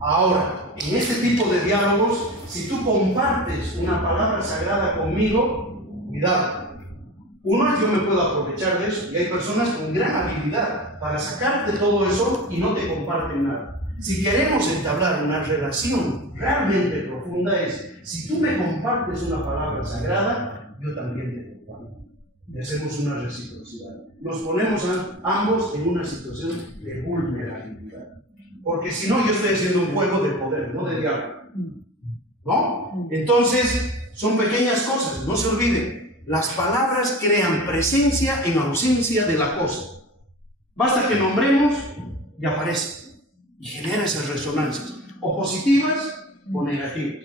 Ahora, en este tipo de diálogos, si tú compartes una palabra sagrada conmigo, cuidado. Uno, yo me puedo aprovechar de eso, y hay personas con gran habilidad para sacarte todo eso y no te comparten nada. Si queremos entablar una relación realmente profunda es, si tú me compartes una palabra sagrada, yo también te comparto. Y hacemos una reciprocidad. Nos ponemos ambos en una situación de vulnerabilidad. Porque si no, yo estoy haciendo un juego de poder, no de diálogo. ¿No? Entonces, son pequeñas cosas, no se olviden. Las palabras crean presencia en ausencia de la cosa. Basta que nombremos y aparece. Y genera esas resonancias, o positivas o negativas.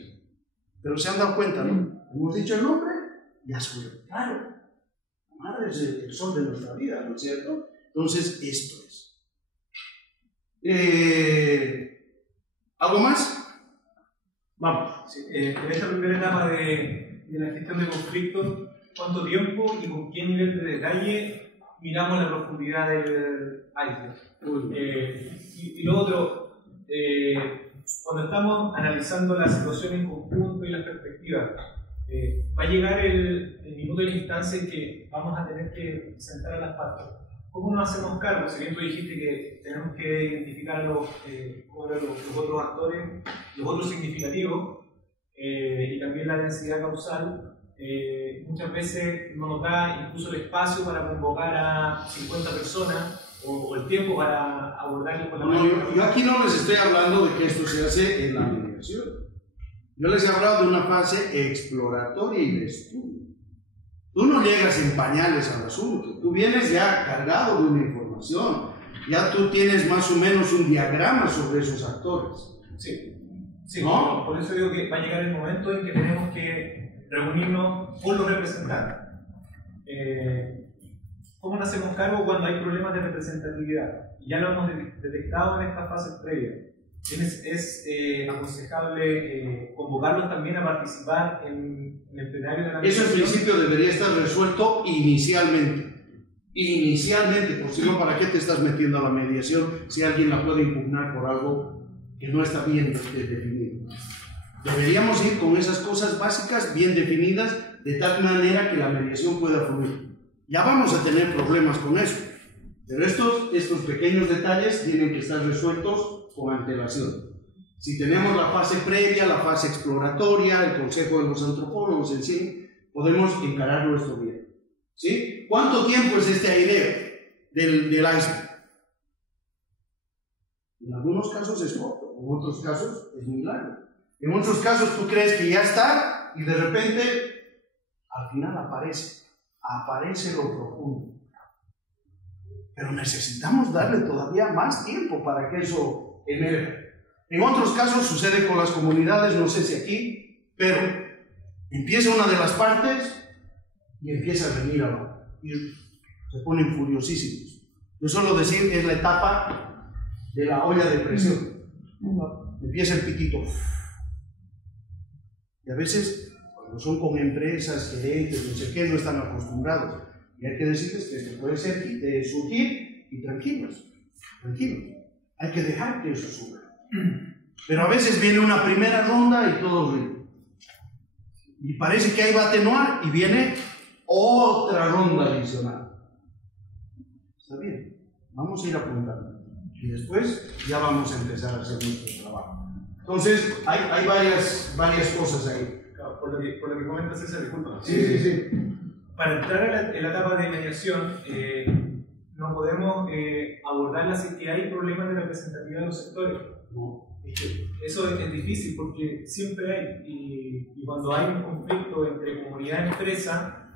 Pero se han dado cuenta, ¿no? Hemos dicho el nombre, ya suele. Claro, la madre es el sol de nuestra vida, ¿no es cierto? Entonces, esto es. ¿Algo más? Vamos. Sí, en esta primera etapa de la gestión de conflictos, ¿cuánto tiempo y con qué nivel de detalle miramos la profundidad del iceberg? Y lo otro, cuando estamos analizando la situación en conjunto y la perspectiva, va a llegar el minuto y la instancia en que vamos a tener que sentar a las partes. ¿Cómo nos hacemos cargo? Si bien tú dijiste que tenemos que identificar los otros actores, los otros significativos, y también la densidad causal, muchas veces no nos da incluso el espacio para convocar a 50 personas o el tiempo para abordarlo con la manera. Yo aquí no les estoy hablando de que esto se hace en la mediación. Yo les he hablado de una fase exploratoria y de estudio. Tú no llegas en pañales al asunto, tú vienes ya cargado de una información, ya tú tienes más o menos un diagrama sobre esos actores. Sí, ¿no? Por eso digo que va a llegar el momento en que tenemos que reunirnos con los representantes. ¿Cómo nos hacemos cargo cuando hay problemas de representatividad? Ya lo hemos detectado en estas fases previas. Es aconsejable convocarlos también a participar en el plenario de la mediación. Eso en principio debería estar resuelto inicialmente. Por si no, ¿para qué te estás metiendo a la mediación si alguien la puede impugnar por algo que no está bien definido? Deberíamos ir con esas cosas básicas bien definidas de tal manera que la mediación pueda fluir. Ya vamos a tener problemas con eso, pero estos pequeños detalles tienen que estar resueltos con antelación. Si tenemos la fase previa, la fase exploratoria, el consejo de los antropólogos en sí, podemos encararlo esto bien. ¿Sí? ¿Cuánto tiempo es este aire del iceberg? En algunos casos es corto, en otros casos es muy largo. En otros casos tú crees que ya está y de repente al final aparece lo profundo. Pero necesitamos darle todavía más tiempo para que eso emerja. En otros casos sucede con las comunidades, no sé si aquí, pero empieza una de las partes y empieza a venir a la otra. Y se ponen furiosísimos. Yo suelo decir, es la etapa de la olla de presión. Empieza el pitito. Y a veces, cuando son con empresas, gerentes, no sé qué, no están acostumbrados. Y hay que decirles que se puede surgir y tranquilos. Hay que dejar que eso suba. Pero a veces viene una primera ronda y todo ríe. Y parece que ahí va a atenuar y viene otra ronda adicional. Está bien, vamos a ir apuntando. Y después ya vamos a empezar a hacer nuestro trabajo. Entonces, hay varias cosas ahí. Claro, por lo que comentas, César, disculpa. Sí. Para entrar en la etapa de mediación, no podemos abordarla si que hay problemas de representatividad de los sectores. No. Eso es difícil porque siempre hay, y cuando hay un conflicto entre comunidad y empresa,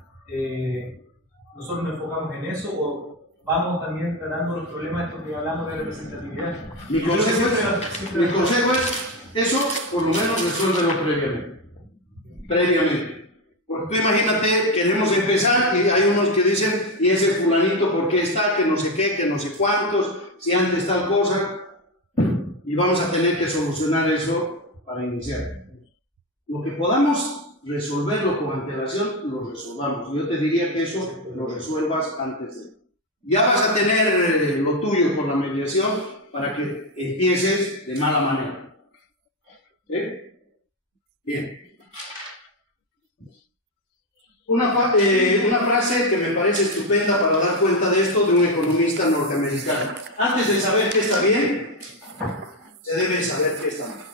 nosotros nos enfocamos en eso o vamos también tratando los problemas estos que hablamos de representatividad. Mi consejo es Eso por lo menos resuélvelo previamente. Porque tú imagínate, queremos empezar y hay unos que dicen, y ese fulanito por qué está, que no sé qué, que no sé cuántos, si antes tal cosa, y vamos a tener que solucionar eso para iniciar. Lo que podamos resolverlo con antelación, lo resolvamos. Yo te diría que eso lo resuelvas antes de. Ya vas a tener lo tuyo con la mediación para que empieces de mala manera. ¿Sí? Bien. Una frase que me parece estupenda para dar cuenta de esto de un economista norteamericano. Antes de saber qué está bien, se debe saber qué está mal.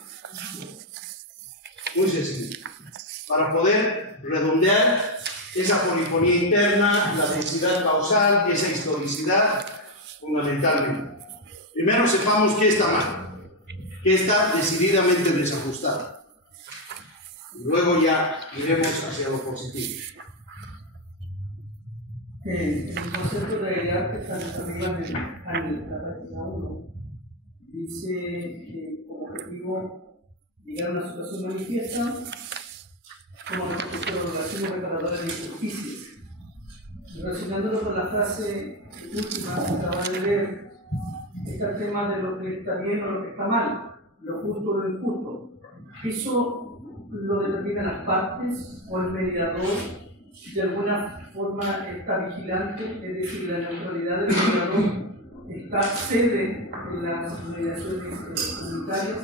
Muy sencillo. Para poder redondear esa polifonía interna, la densidad causal, esa historicidad, fundamentalmente. Primero sepamos qué está mal, qué está decididamente desajustado. Y luego ya iremos hacia lo positivo. El concepto de realidad que están arriba en la página 1 dice que como objetivo llegar a una situación manifiesta como relación reparadora de injusticias. Relacionándolo con la frase última que acaba de leer, está el tema de lo que está bien o lo que está mal, lo justo o lo injusto. ¿Eso lo determinan las partes o el mediador? De alguna forma está vigilante, es decir, la neutralidad del mediador está cede en las mediaciones comunitarias.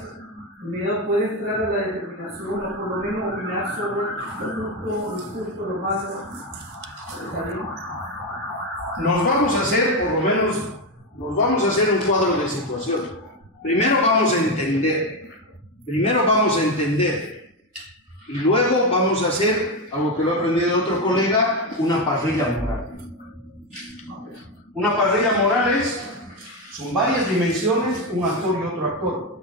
El mediador puede entrar a la determinación o por lo menos opinar sobre lo justo, lo injusto, lo malo. ¿Está bien? Nos vamos a hacer, por lo menos, nos vamos a hacer un cuadro de situación. Primero vamos a entender. Y luego vamos a hacer, algo que lo he aprendido de otro colega, una parrilla moral. Una parrilla moral son varias dimensiones, un actor y otro actor.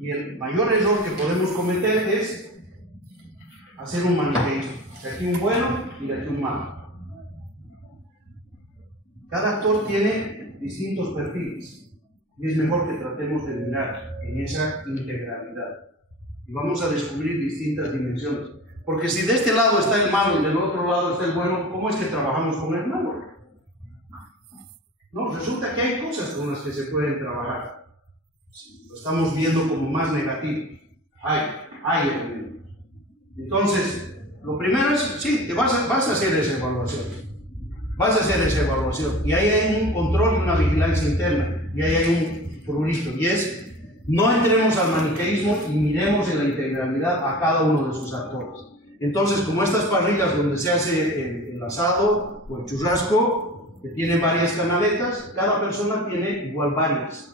Y el mayor error que podemos cometer es hacer un maniqueísmo. De aquí un bueno y de aquí un malo. Cada actor tiene distintos perfiles. Y es mejor que tratemos de mirar en esa integralidad. Y vamos a descubrir distintas dimensiones. Porque si de este lado está el malo y del otro lado está el bueno, ¿cómo es que trabajamos con el malo? No, resulta que hay cosas con las que se pueden trabajar. Lo estamos viendo como más negativo. Hay elementos. Entonces, lo primero es, sí, vas a hacer esa evaluación. Y ahí hay un control y una vigilancia interna. Y ahí hay un prurito. Y es, no entremos al maniqueísmo y miremos en la integralidad a cada uno de sus actores. Entonces, como estas parrillas donde se hace el asado o el churrasco, que tienen varias canaletas, cada persona tiene igual varias.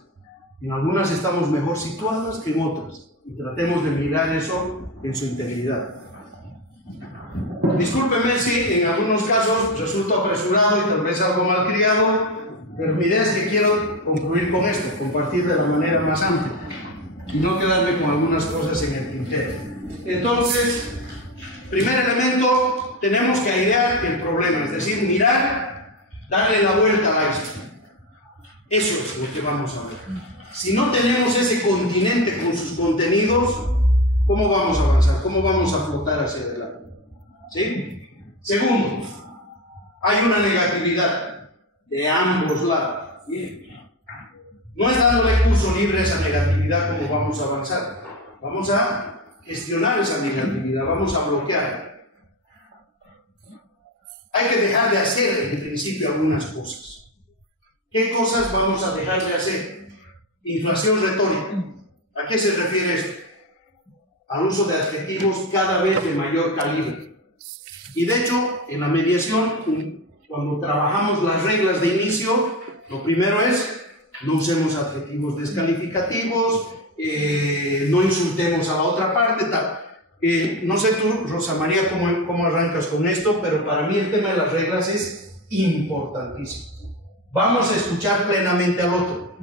En algunas estamos mejor situadas que en otras. Y tratemos de mirar eso en su integridad. Discúlpeme si en algunos casos resulto apresurado y tal vez algo malcriado, pero mi idea es que quiero concluir con esto, compartir de la manera más amplia y no quedarme con algunas cosas en el tintero. Entonces, primer elemento, tenemos que airear el problema, es decir, mirar, darle la vuelta a esto. Eso es lo que vamos a ver. Si no tenemos ese continente con sus contenidos, ¿cómo vamos a avanzar? ¿Cómo vamos a flotar hacia adelante? ¿Sí? Segundo, hay una negatividad de ambos lados. Bien. No es dándole curso libre a esa negatividad como vamos a avanzar. Vamos a gestionar esa negatividad, vamos a bloquear. Hay que dejar de hacer en principio algunas cosas. ¿Qué cosas vamos a dejar de hacer? Inflación retórica. ¿A qué se refiere esto? Al uso de adjetivos cada vez de mayor calibre. Y de hecho, en la mediación, cuando trabajamos las reglas de inicio, lo primero es, no usemos adjetivos descalificativos, no insultemos a la otra parte, tal. No sé tú, Rosa María, cómo arrancas con esto, pero para mí el tema de las reglas es importantísimo. Vamos a escuchar plenamente al otro.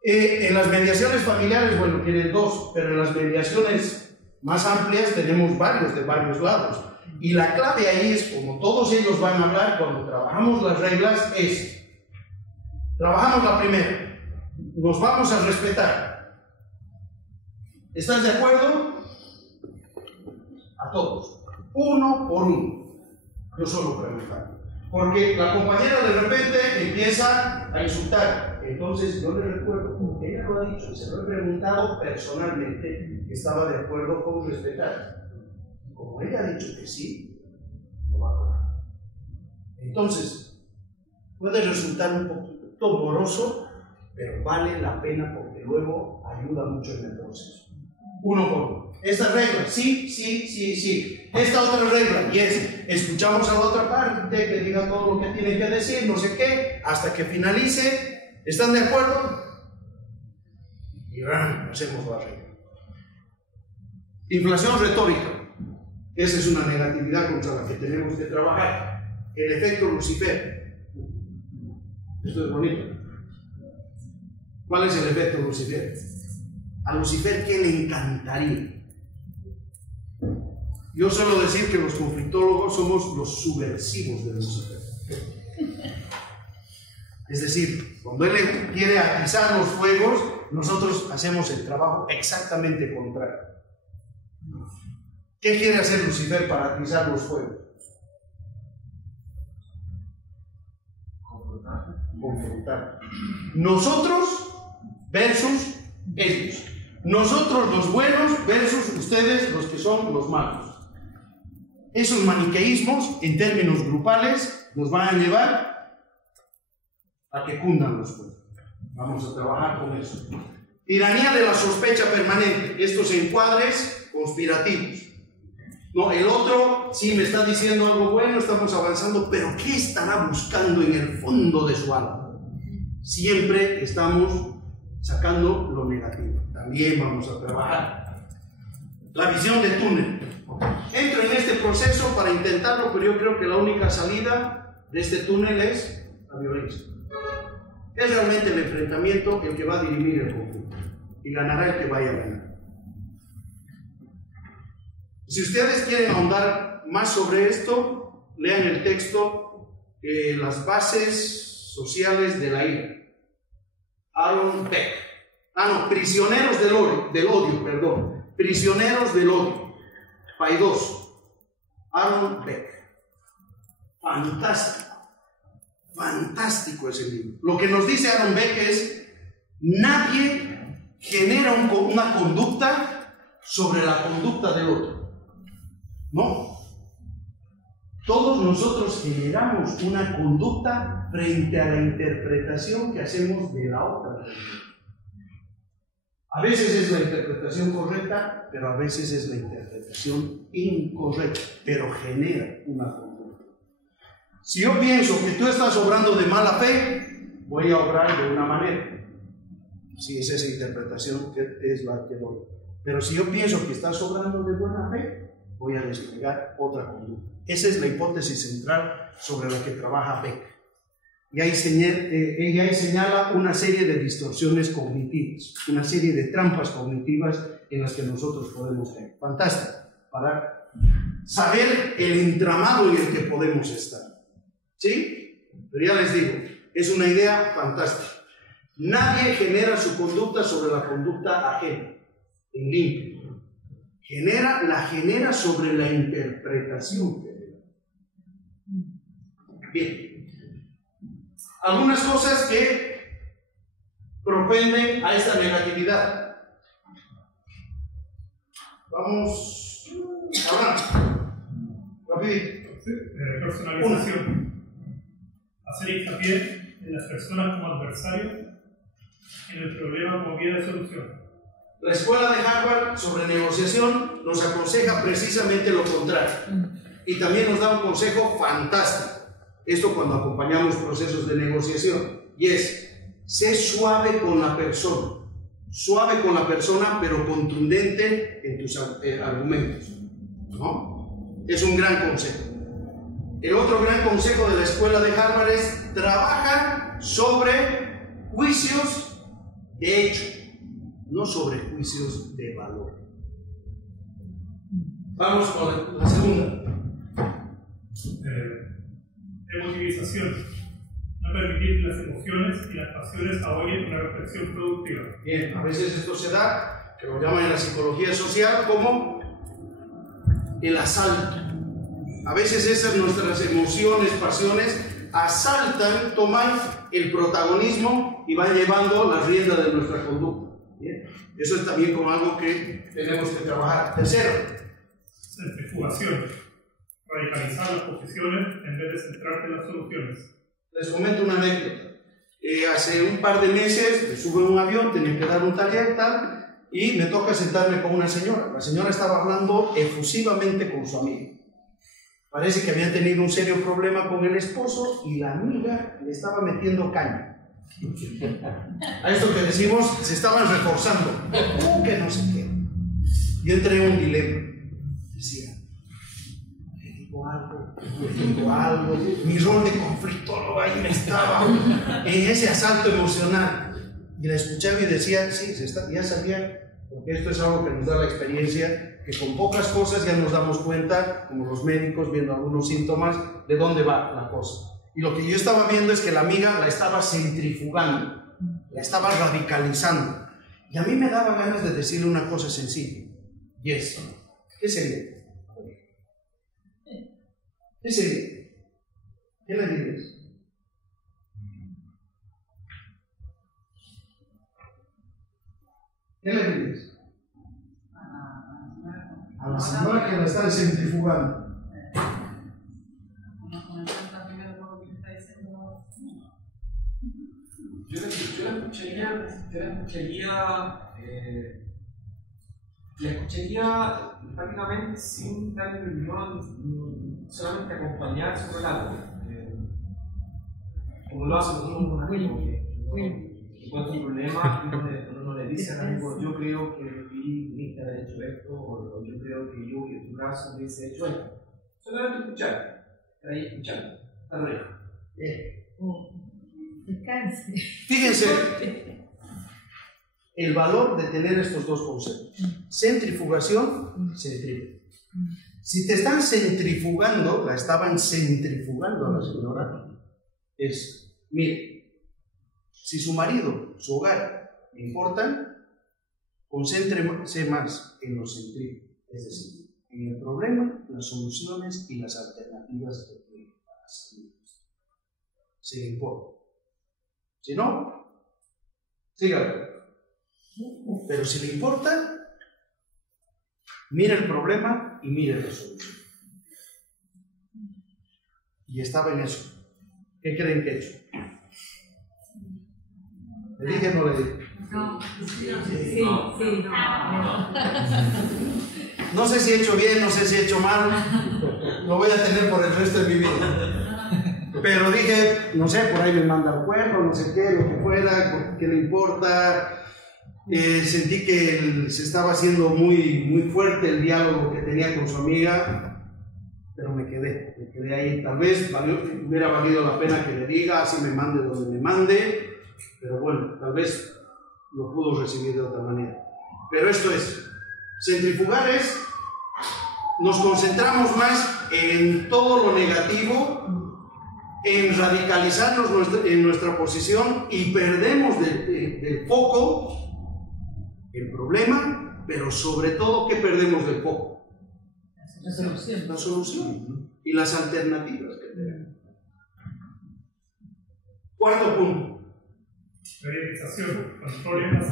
En las mediaciones familiares, bueno, tienen dos, pero en las mediaciones más amplias tenemos varios de varios lados. Y la clave ahí es, como todos ellos van a hablar, cuando trabajamos las reglas, es, trabajamos la primera, nos vamos a respetar. ¿Estás de acuerdo? A todos. Uno por uno. Yo solo preguntar. Porque la compañera de repente empieza a insultar. Entonces yo le recuerdo, porque ella lo ha dicho, y se lo he preguntado personalmente, que estaba de acuerdo con respetar. Como ella ha dicho que sí, no va a cobrar. Entonces, puede resultar un poquito moroso, pero vale la pena porque luego ayuda mucho en el proceso. Uno por uno. Esta regla, sí, sí, sí, sí. Esta otra regla, y es, escuchamos a la otra parte, que diga todo lo que tiene que decir, no sé qué, hasta que finalice. ¿Están de acuerdo? Y hacemos la regla. Inflación retórica. Esa es una negatividad contra la que tenemos que trabajar. El efecto Lucifer. Esto es bonito. ¿Cuál es el efecto Lucifer? A Lucifer, ¿qué le encantaría? Yo suelo decir que los conflictólogos somos los subversivos de Lucifer. Es decir, cuando él quiere atizar los fuegos, nosotros hacemos el trabajo exactamente contrario. ¿Qué quiere hacer Lucifer para atizar los fuegos? Confrontar. Nosotros versus ellos. Nosotros los buenos versus ustedes los que son los malos. Esos maniqueísmos, en términos grupales, nos van a llevar a que cundan los fuegos. Vamos a trabajar con eso. Tiranía de la sospecha permanente. Estos encuadres conspirativos. No, el otro sí me está diciendo algo bueno, estamos avanzando, pero ¿qué estará buscando en el fondo de su alma? Siempre estamos sacando lo negativo. También vamos a trabajar. La visión de túnel. Entro en este proceso para intentarlo, pero yo creo que la única salida de este túnel es la violencia. Es realmente el enfrentamiento el que va a dirimir el conflicto. Y ganará el que vaya a ganar. Si ustedes quieren ahondar más sobre esto, lean el texto Las bases sociales de la ira. Aaron Beck. Prisioneros del odio, perdón. Prisioneros del odio. Paidós. Aaron Beck. Fantástico. Fantástico ese libro. Lo que nos dice Aaron Beck es: nadie genera una conducta sobre la conducta del otro. No. Todos nosotros generamos una conducta frente a la interpretación que hacemos de la otra. A veces es la interpretación correcta, pero a veces es la interpretación incorrecta, pero genera una conducta. Si yo pienso que tú estás obrando de mala fe, voy a obrar de una manera. Si es esa interpretación que es la que doy. Pero si yo pienso que estás obrando de buena fe, voy a desplegar otra conducta. Esa es la hipótesis central sobre la que trabaja Beck. Y ahí ella señala una serie de distorsiones cognitivas, una serie de trampas cognitivas en las que nosotros podemos caer. Fantástico, para saber el entramado en el que podemos estar. ¿Sí? Pero ya les digo, es una idea fantástica. Nadie genera su conducta sobre la conducta ajena, en limpio. La genera sobre la interpretación. Bien. Algunas cosas que propenden a esta negatividad. Vamos a hablar. Rapidito. Personalización. Hacer hincapié en las personas como adversarios, en el problema como vía de solución. La escuela de Harvard sobre negociación nos aconseja precisamente lo contrario. Y también nos da un consejo fantástico. Esto cuando acompañamos procesos de negociación. Y es, sé suave con la persona. Suave con la persona, pero contundente en tus argumentos. ¿No? Es un gran consejo. El otro gran consejo de la escuela de Harvard es, trabaja sobre juicios de hecho, no sobre juicios de valor. Vamos con la segunda. Emotivización. No permitir que las emociones y las pasiones ahoguen una reflexión productiva. Bien, a veces esto se da que lo llaman en la psicología social como el asalto. A veces esas nuestras emociones, pasiones, asaltan, toman el protagonismo y van llevando las riendas de nuestra conducta. ¿Bien? Eso es también como algo que tenemos que trabajar. Tercero, centrifugación. Radicalizar las posiciones en vez de centrarte en las soluciones. Les comento una anécdota. Hace un par de meses me subo en un avión, tenía que dar un taller tal, y me toca sentarme con una señora. La señora estaba hablando efusivamente con su amiga. Parece que había tenido un serio problema con el esposo y la amiga le estaba metiendo caña. A esto que decimos, se estaban reforzando. Que no sé qué. Yo entré en un dilema. Decía, le digo algo, mi rol de conflictólogo ahí me estaba en ese asalto emocional. Y la escuchaba y decía, sí, ya sabía, porque esto es algo que nos da la experiencia, que con pocas cosas ya nos damos cuenta, como los médicos viendo algunos síntomas, de dónde va la cosa. Y lo que yo estaba viendo es que la amiga la estaba centrifugando, la estaba radicalizando. Y a mí me daba ganas de decirle una cosa sencilla. Y es, ¿qué sería? ¿Qué sería? ¿Qué le dirías? ¿Qué le dirías? A la señora que la están centrifugando. Yo la escucharía prácticamente sin dar mi opinión, solamente acompañar su relato, como lo hace uno con un amigo que encuentra un problema y uno no le dice al amigo, yo creo que viniste a haber hecho esto, o yo creo que yo en tu caso hubiese hecho esto. Solamente escuchar, estar ahí escuchando, hasta luego. Descanse. Fíjense el valor de tener estos dos conceptos: centrifugación, centrífuga. Si te están centrifugando, la estaban centrifugando a la señora, es, mire, si su marido, su hogar le importan, concéntrese más en los centrífugos, es decir, en el problema, las soluciones y las alternativas que tiene para salir. Si le importa. Si no, sígalo. Pero si le importa, mire el problema y mire la solución. Y estaba en eso. ¿Qué creen que he hecho? ¿Le dije o no le dije? No. Sí. No sé si he hecho bien, no sé si he hecho mal. Lo voy a tener por el resto de mi vida. Pero dije, no sé, por ahí me manda el cuerpo, no sé qué, lo que fuera, qué le importa. Sentí que se estaba haciendo muy fuerte el diálogo que tenía con su amiga, pero me quedé ahí. Tal vez hubiera valido la pena que le diga, así me mande donde me mande, pero bueno, tal vez lo pudo recibir de otra manera. Pero esto es, centrifugar es, nos concentramos más en todo lo negativo, en radicalizarnos en nuestra posición y perdemos del foco el problema, pero sobre todo, ¿qué perdemos del foco? La solución y las alternativas que tenemos. Cuarto punto. Mediatización, control en las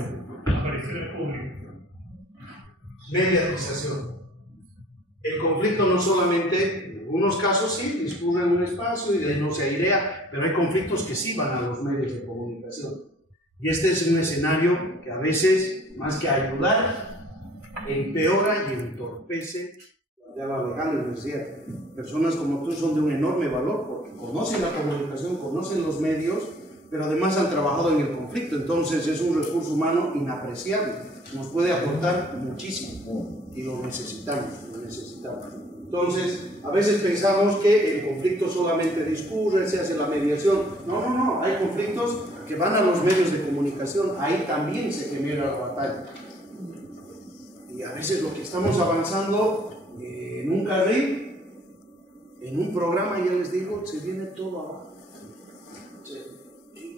apariciones públicas. Mediatización. El conflicto no solamente, en algunos casos sí, discurre en un espacio y no se airea, pero hay conflictos que sí van a los medios de comunicación. Y este es un escenario que a veces, más que ayudar, empeora y entorpece la llave legal. Les decía, personas como tú son de un enorme valor porque conocen la comunicación, conocen los medios, pero además han trabajado en el conflicto. Entonces es un recurso humano inapreciable, nos puede aportar muchísimo y lo necesitamos. Entonces, a veces pensamos que el conflicto solamente discurre, se hace la mediación. No, hay conflictos que van a los medios de comunicación, ahí también se genera la batalla. Y a veces lo que estamos avanzando en un carril, en un programa, ya les digo, se viene todo abajo.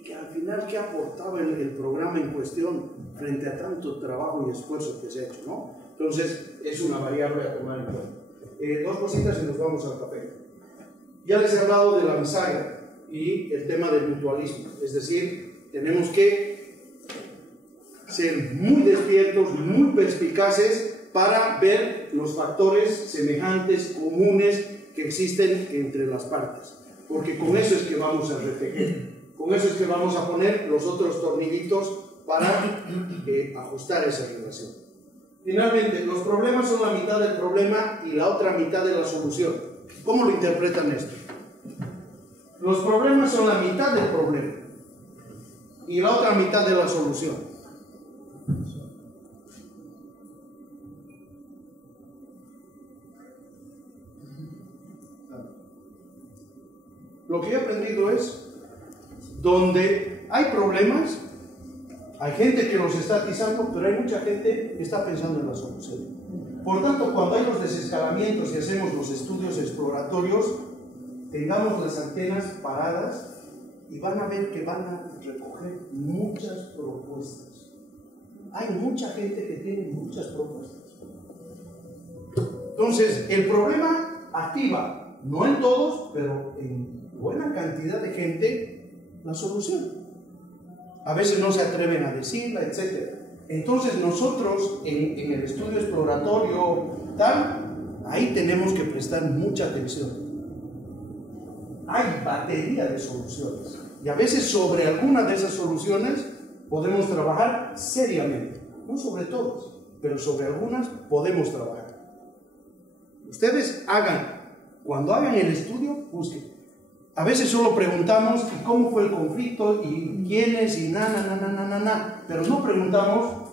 Que al final, ¿qué aportaba el programa en cuestión? frente a tanto trabajo y esfuerzo que se ha hecho, ¿no? Entonces, es una variable a tomar en cuenta. Dos cositas y nos vamos al café. Ya les he hablado de la bisagra y el tema del mutualismo, es decir, tenemos que ser muy despiertos, muy perspicaces para ver los factores semejantes, comunes que existen entre las partes, porque con eso es que vamos a retejer, con eso es que vamos a poner los otros tornillitos para ajustar esa relación. Finalmente, los problemas son la mitad del problema y la otra mitad de la solución. ¿Cómo lo interpretan esto? Los problemas son la mitad del problema y la otra mitad de la solución. Lo que he aprendido es, donde hay problemas, hay gente que los está atizando, pero hay mucha gente que está pensando en la solución. Por tanto, cuando hay los desescalamientos y hacemos los estudios exploratorios, tengamos las antenas paradas y van a ver que van a recoger muchas propuestas. Hay mucha gente que tiene muchas propuestas. Entonces, el problema activa, no en todos, pero en buena cantidad de gente, la solución. A veces no se atreven a decirla, etc. Entonces nosotros en el estudio exploratorio tal, ahí tenemos que prestar mucha atención. Hay batería de soluciones y a veces sobre alguna de esas soluciones podemos trabajar seriamente, no sobre todas, pero sobre algunas podemos trabajar. Ustedes cuando hagan el estudio, busquen. A veces solo preguntamos ¿y cómo fue el conflicto? ¿Y quiénes? Y pero no preguntamos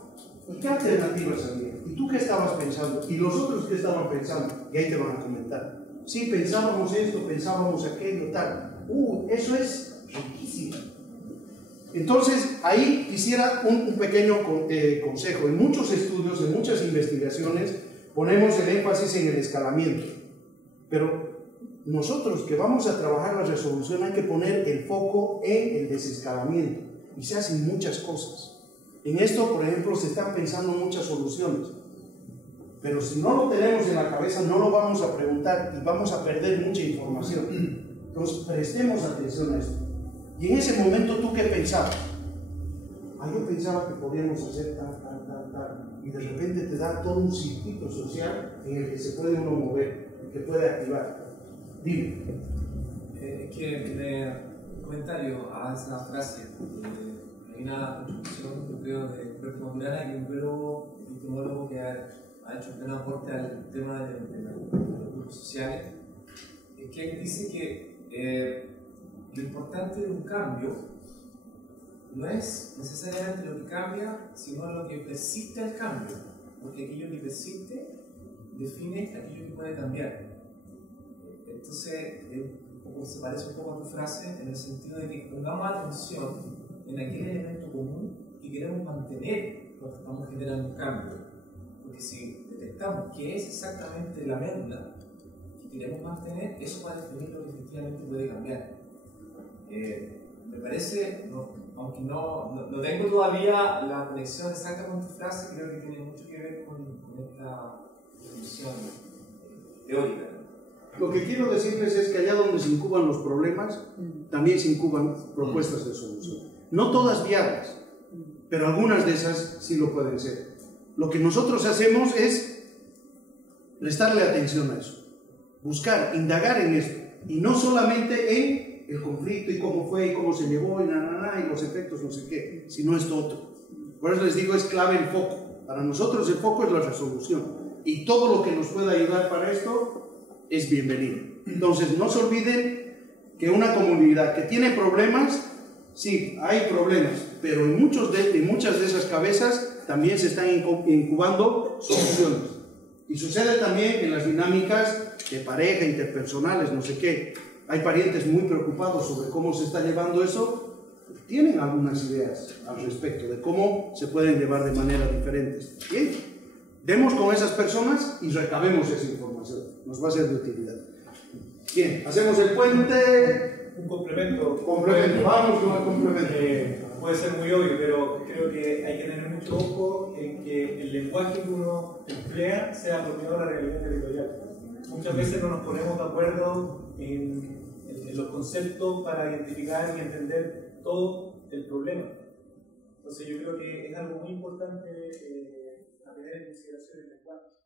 ¿y qué alternativas había? ¿Y tú qué estabas pensando? ¿Y los otros qué estaban pensando? Y ahí te van a comentar. Sí, pensábamos esto, pensábamos aquello, tal. Eso es riquísimo. Entonces, ahí quisiera un pequeño consejo. En muchos estudios, en muchas investigaciones, ponemos el énfasis en el escalamiento. Pero nosotros que vamos a trabajar la resolución hay que poner el foco en el desescalamiento. Y se hacen muchas cosas. En esto, por ejemplo, se están pensando muchas soluciones. Pero si no lo tenemos en la cabeza, no lo vamos a preguntar y vamos a perder mucha información. Entonces, prestemos atención a esto. Y en ese momento, ¿tú qué pensabas? Yo pensaba que podíamos hacer tal. Y de repente te da todo un circuito social en el que se puede uno mover, que puede activar. Dime. Es que un comentario a esa frase. Hay una contribución, yo creo, de Roberto Maturana, que es un biólogo epistemólogo que ha hecho un gran aporte al tema de los grupos sociales, es que él dice que lo importante de un cambio no es necesariamente lo que cambia, sino lo que persiste al cambio, porque aquello que persiste define aquello que puede cambiar. Entonces, se parece un poco a tu frase en el sentido de que pongamos atención en aquel elemento común que queremos mantener cuando estamos generando un cambio. Porque si detectamos qué es exactamente la médula que queremos mantener, eso va a definir lo que efectivamente puede cambiar. Me parece, aunque no tengo todavía la conexión exacta con tu frase, creo que tiene mucho que ver con esta definición teórica. Lo que quiero decirles es que allá donde se incuban los problemas, también se incuban propuestas de solución. No todas viables, pero algunas de esas sí lo pueden ser. Lo que nosotros hacemos es prestarle atención a eso, buscar, indagar en esto, y no solamente en el conflicto y cómo fue y cómo se llevó y los efectos no sé qué, sino esto otro. Por eso les digo, es clave el foco. Para nosotros el foco es la resolución, y todo lo que nos pueda ayudar para esto es bienvenido. Entonces, no se olviden que una comunidad que tiene problemas, sí, hay problemas, pero en muchas de esas cabezas también se están incubando soluciones. Y sucede también en las dinámicas de pareja, interpersonales, no sé qué. Hay parientes muy preocupados sobre cómo se está llevando eso, tienen algunas ideas al respecto de cómo se pueden llevar de manera diferente. Bien. Demos con esas personas y recabemos esa información. Nos va a ser de utilidad. Bien, hacemos el puente. Un complemento. Vamos con el complemento. puede ser muy obvio, pero creo que hay que tener mucho ojo en que el lenguaje que uno emplea sea apropiado a la realidad territorial. Muchas veces no nos ponemos de acuerdo en los conceptos para identificar y entender todo el problema. Entonces yo creo que es algo muy importante a tener en consideración el lenguaje.